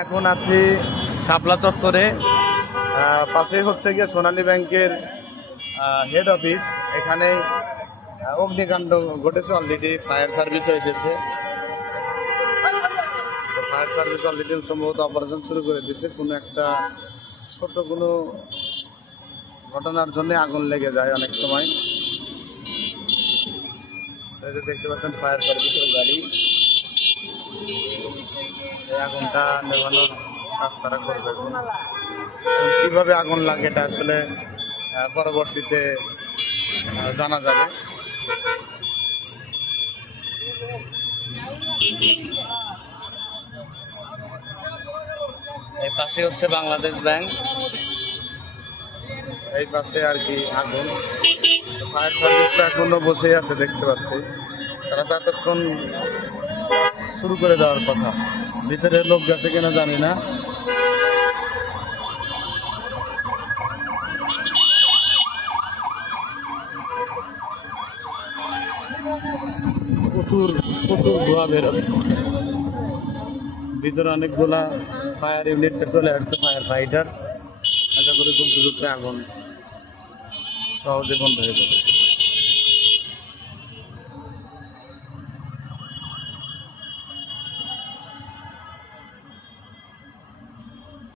এখন আছি শাপলা চত্বরে, পাশে হচ্ছে গিয়ে সোনালী ব্যাংকের হেড অফিস। এখানে অগ্নিকাণ্ড ঘটেছে, অলরেডি ফায়ার সার্ভিসও এসেছে। ফায়ার সার্ভিস অলরেডি সম্ভবত অপারেশন শুরু করে দিচ্ছে। কোনো একটা ছোট কোনো ঘটনার জন্য আগুন লেগে যায় অনেক সময়। দেখতে পাচ্ছেন ফায়ার সার্ভিসের গাড়ি, এই আগুনটা নেভানোর কাজ তারা করবে। কিভাবে আগুন লাগে এটা আসলে পরবর্তীতে জানা যাবে। এই পাশে হচ্ছে বাংলাদেশ ব্যাংক, এই পাশে আর কি আগুন। ফায়ার সার্ভিসটা এখনো বসে আছে দেখতে পাচ্ছি। তারা তো এতক্ষণ শুরু করে দেওয়ার কথা, ভিতরে লোক গেছে কিনা জানি না। প্রচুর ধোঁয়া বেরোবে, ভিতরে অনেকগুলা ফায়ার ইউনিট চলে আসছে, ফায়ার ফাইটার। আশা করি খুব দ্রুত আগুন সহজে বন্ধ হয়ে যাবে।